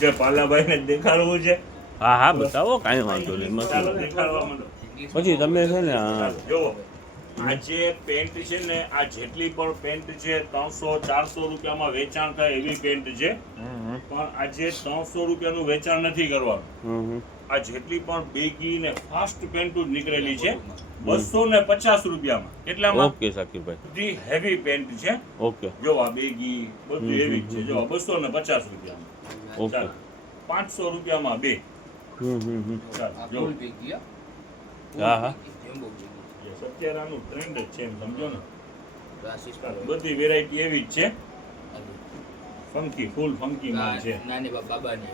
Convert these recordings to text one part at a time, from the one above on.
છે પાલાભાઈ ને દેખાડવું છે. હા હા બતાવો, કાંઈ વાંધો નહીં. ચાલો દેખાડવા માંડો. પછી તમે છે ને જો આ જે પેન્ટ છે ને, આ જેટલી પણ પેન્ટ છે 300-400 રૂપિયામાં વેચાણ થાય એવી પેન્ટ છે. પણ આજે 300 રૂપિયાનું વેચાણ નથી કરવાનું. આ જેટલી પણ બેગી ને ફાસ્ટ પેન્ટો જ નીકળેલી છે 250 રૂપિયામાં. એટલામાં ઓકે શાકિરભાઈ, બધી હેવી પેન્ટ છે. ઓકે જો આ બેગી બધું હેવી છે. જો 250 રૂપિયામાં. ઓકે ચાલો 500 રૂપિયામાં બે. ચાલો જો હા હા અત્યારે આનું ટ્રેન્ડ જ છે એમ સમજો ને. બધી વેરાયટી એવી જ છે. ફંકી ફૂલ ફંકી માલ છે. નાની બાબાની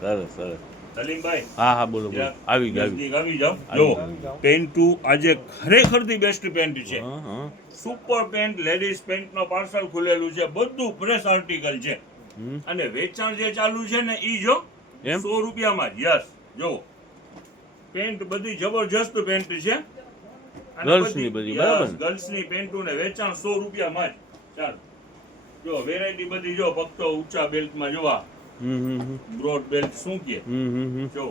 સરસ સરસ. સલીમભાઈ હા હા બોલો બોલો. આવી ગયો નજદીક આવી જાઓ. જો પેન્ટુ આજે ખરેખર ધી બેસ્ટ પેન્ટ છે. સુપર પેન્ટ, લેડીઝ પેન્ટ નો પાર્સલ ખુલેલું છે. બધું ફ્રેશ આર્ટિકલ છે. અને વેચાણ જે ચાલુ છે ને ઈ જો 100 રૂપિયામાં જ. યસ જો પેન્ટ બધી જબરજસ્ત પેન્ટ છે. ગર્લ્સની બધી બરાબર. ગર્લ્સની પેન્ટો ને વેચાણ 100 રૂપિયામાં જ. ચાલો જો વેરાયટી બધી જો ફક્ત ઊંચા બેલ્ટમાં જોવા બ્રોડ બેલ્ટ શું કે જો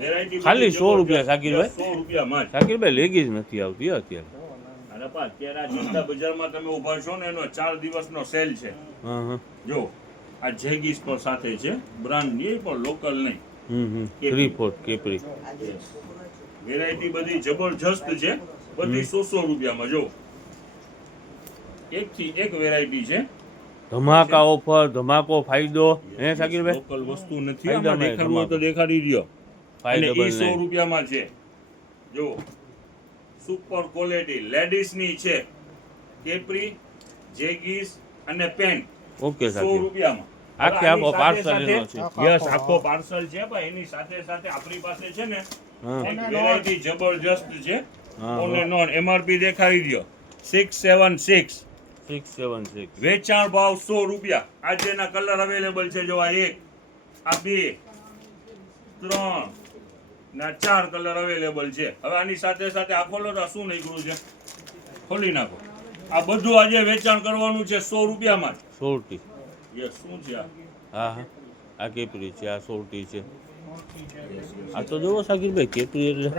વેરાયટી ખાલી 100 રૂપિયા શાકિરભાઈ. 100 રૂપિયામાં જ. શાકિરભાઈ લેગીઝ નથી આવતી અત્યારે. અને પા અત્યારે આ જનતા બજારમાં તમે ઊભા છો ને એનો 4 દિવસનો સેલ છે. જો આ જેગીસ પણ સાથે છે. બ્રાન્ડ નહીં પણ લોકલ નહીં. 3/4 કેપરી વેરાયટી બધી જબરજસ્ત છે. બધી 100 રૂપિયામાં. જો એક થી એક વેરાયટી છે. ધમાકા ઓફર, ધમાકો ફાયદો. હે શાકિરભાઈ, લોકલ વસ્તુ નથી. આમાં દેખાડવું હોય તો દેખાડી દ્યો. અને એ 100 રૂપિયામાં છે. જો સુપર ક્વોલિટી લેડીઝ ની છે. કેપરી, જેગીસ અને પેન્ટ. ઓકે 100 રૂપિયામાં. આખે આખો પાર્સલ એનો છે. યસ આખો પાર્સલ છે. પણ એની સાથે સાથે આપણી પાસે છે ને એક વેરાયટી જબરજસ્ત છે. ઓન એન્ડ ઓન એમઆરપી દેખાડી દ્યો 676. 676 વેચાણ ભાવ 100 રૂપિયા. આજે એના કલર અવેલેબલ છે. જો આ 1, આ 2, 3 ના 4 કલર અવેલેબલ છે. હવે આની સાથે સાથે આ ખોલો તો શું નીકળ્યું છે, ખોલી નાખો. આ બધું આજે વેચાણ કરવાનું છે 100 રૂપિયામાં જ. સોરટી. યસ શું છે આ? હા હા આ કેપરી છે, આ સોરટી છે. આ તો જોવો શાકિરભાઈ, કેપરી એટલે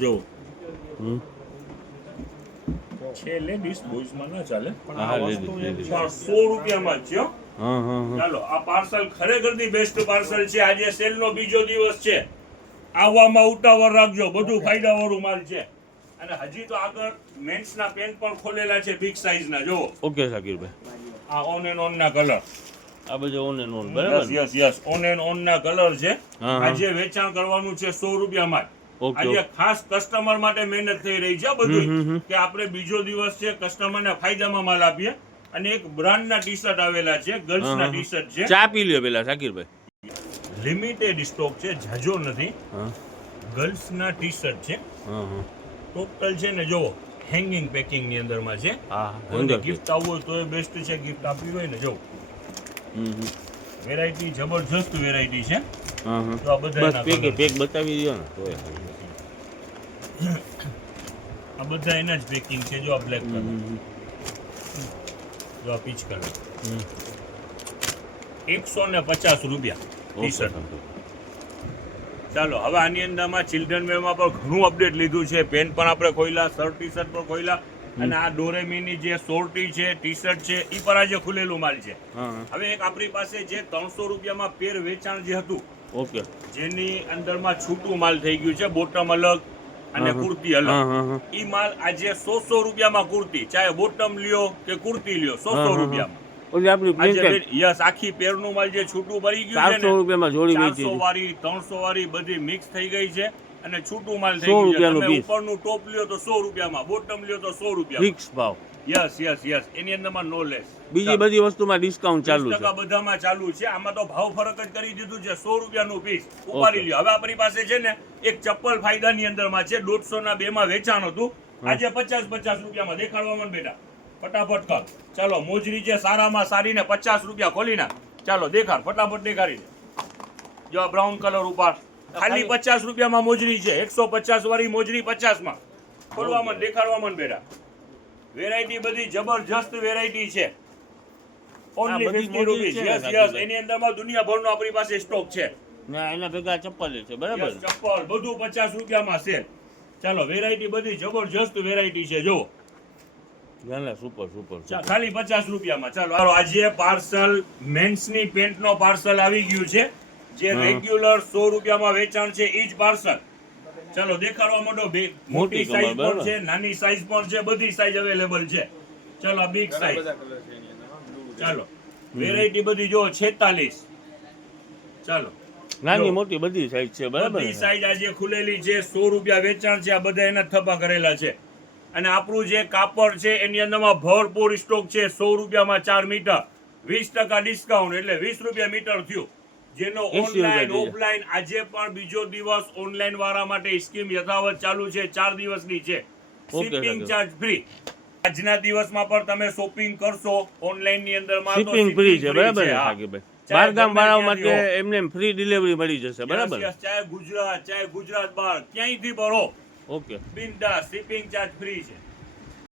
જો છે લેડીઝ, બોયઝમાં ના ચાલે. હા લેડીઝ 100 રૂપિયામાં જ છે. હા હા ચાલો આ પાર્સલ ખરેખર ધી બેસ્ટ પાર્સલ છે. આજે સેલ નો બીજો દિવસ છે. આવવામાં ઉતાવળ રાખજો. બધું ફાયદા વાળું માલ છે. અને હજી તો આગળ મેન્સ ના પેન્ટ પણ ખોલેલા છે બિગ સાઈઝ ના. જો ઓકે શાકિરભાઈ, આ ઓન એન્ડ ઓન ના કલર. આ બધું ઓન એન્ડ ઓન બરાબર. Yes yes on and on ના કલર છે. હા. આજે વેચાણ કરવાનું છે 100 રૂપિયામાં. ઓકે આજે ખાસ કસ્ટમર માટે મહેનત થઈ રહી છે બધું કે આપણે બીજો દિવસ છે કસ્ટમરને ફાયદામાં માલ આપીએ. અને એક બ્રાન્ડ ના ટી શર્ટ આવેલા છે, ગર્લ્સ ના ટી શર્ટ છે. ચા પી લ્યો પેલા શાકિરભાઈ. લિમિટેડ સ્ટોક છે, જાજો નથી. ગર્લ્સ ના ટી શર્ટ છે. ટોટલ છે ને જો હેંગિંગ પેકિંગ ની અંદર માં છે. કોઈને ગિફ્ટ આવવું હોય તો એ બેસ્ટ છે. ગિફ્ટ આપવી હોય ને જો વેરાયટી જબરજસ્ત વેરાયટી છે. તો આ બધા પેક બતાવી દો ને તો આ બધા એના જ પેકિંગ છે. જો આ બ્લેક કલર, જો આ પીચ કલર 150 રૂપિયા ટી શર્ટ. ચાલો હવે આની અંદરમાં ચિલ્ડ્રન વેરમાં પણ ઘણું અપડેટ લીધું છે. પેન્ટ પણ આપણે ખોઈલા, શર્ટ ટી શર્ટ પણ ખોઈલા. અને આ ડોરેમીની જે સોર્ટી છે, ટી શર્ટ છે, ઈ પર આજે ખુલેલું માલ છે. હવે એક આપણી પાસે જે 300 રૂપિયામાં પેર વેચાણ જે હતું, ઓકે, જેની અંદરમાં છૂટું માલ થઈ ગયું છે, બોટમ અલગ અને કુર્તી અલગ. ઈ માલ આજે 100 રૂપિયામાં કુર્તી, ચાહે બોટમ લ્યો કે કુર્તી લ્યો, 100 રૂપિયામાં. ઓલી આપણી પ્રિન્ટેડ યસ આખી પેરનું માલ જે છૂટું ભરી ગયું છે ને 400 રૂપિયામાં જોડી ગઈ 400 વાળી 300 વાળી બધી મિક્સ થઈ ગઈ છે. અને છૂટું માલ થઈ ગયું છે. તમે ઉપરનું ટોપ લ્યો તો 100 રૂપિયામાં, બોટમ લ્યો તો 100 રૂપિયામાં. ફિક્સ ભાવ. યસ યસ યસ એની અંદરમાં નો લેસ. બીજી બધી વસ્તુમાં ડિસ્કાઉન્ટ ચાલુ છે. 10% બધામાં ચાલુ છે. આમાં તો ભાવ ફરક જ કરી દીધું છે. 100 રૂપિયાનું પીસ ઉપાડી લ્યો. હવે આપણી પાસે છે ને એક ચપ્પલ ફાયદાની અંદરમાં છે. 150 ના 2 માં વેચાણ હતું. આજે 50 રૂપિયામાં દેખાડવામાં બેટા. ફટાફટ કર. ચાલો મોજરી છે સારામાં સારી ને 50 રૂપિયા ખોલી ના. ચાલો દેખાડ, ફટાફટ દેખાડી દે. જો આ બ્રાઉન કલર ઉપર ખાલી 50 રૂપિયામાં મોજરી છે. 150 વાળી મોજરી 50 માં ખોલવામાં દેખાડવામાં બેટા. વેરાયટી બધી જબરજસ્ત વેરાયટી છે. ઓનલી બધી 50 રૂપીસ. મોટી છે ને યસ સાકીભાઈ. એની અંદરમાં દુનિયાભરનો આપણી પાસે સ્ટોક છે. ને એના ભેગા ચપ્પલ છે બરાબર યસ, ચપ્પલ બધું 50 રૂપિયામાં છે. ચાલો વેરાયટી બધી જબરજસ્ત વેરાયટી છે જો. ના ના સુપર સુપર ખાલી 50 રૂપિયામાં. ચાલો આજે પાર્સલ મેન્સની પેન્ટનો પાર્સલ આવી ગયું છે જે હા. રેગ્યુલર 100 રૂપિયામાં વેચાણ છે ઈ જ પાર્સલ. ચાલો દેખાડવા માંડો. મોટી મોટી સાઈઝ કમર, પણ બરાબર. છે, નાની સાઈઝ પણ છે, બધી સાઈઝ અવેલેબલ છે. ચાલો આ બિગ સાઈઝ. ચાલો વેરાયટી બધી જો 46. ચાલો નાની જો. મોટી બધી સાઈઝ છે બરાબર બધી ને? સાઈઝ આજે ખુલેલી છે. 100 રૂપિયા વેચાણ છે. આ બધા એના થપ્પા કરેલા છે. અને આપણું જે કાપડ છે એની અંદરમાં ભરપૂર સ્ટોક છે. 100 રૂપિયામાં 4 મીટર, 20% ડિસ્કાઉન્ટ એટલે 20 રૂપિયા મીટર થયું. જેનો 80 રૂપિયા ઓનલાઈન થઈ જાય. ઓફલાઈન આજે પણ બીજો દિવસ ઓનલાઈન વાળા માટે સ્કીમ યથાવત ચાલુ છે. 4 દિવસની છે. ઓકે, શિપિંગ સાહેબ. Charge free. આજના દિવસમાં પણ તમે શોપિંગ કરશો ઓનલાઈન ની અંદરમાં તો શિપિંગ ફ્રી છે બરાબર ને હા. સાકીભાઈ? ચાહે બહાર ગામ ગમે વાળાઓ ત્યાંથી માટે હો. એમને ફ્રી ડિલિવરી મળી જશે બરાબર Yes, yes, ચાહે ગુજરાત બહાર ક્યાંયથી ભરો ઓકે બિંદાસ શિપિંગ ચાર્જ ફ્રી છે.